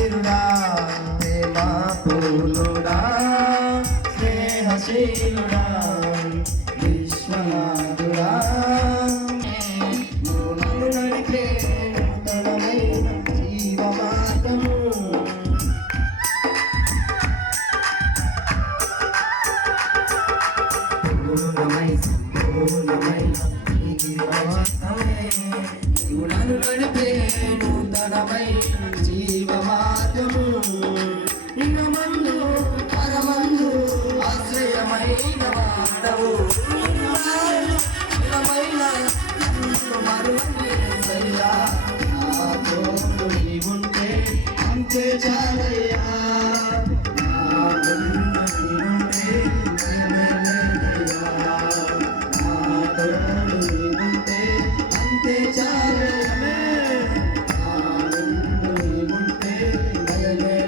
వీరుడా ప్రేమ పూలుడా స్నేహశీలుడా విశ్వనాథుడా నన్ను నడిపే నూతనమైన జీవమార్గము పూర్ణమై సంపూర్ణమైన నన్ను నడిపే నూతనమైన జీవమార్గము ఇనమందు పరమందు ఆశ్రయమైన వాడవు మరుసయ్యా ఉంటే అంతే చాలయ్యా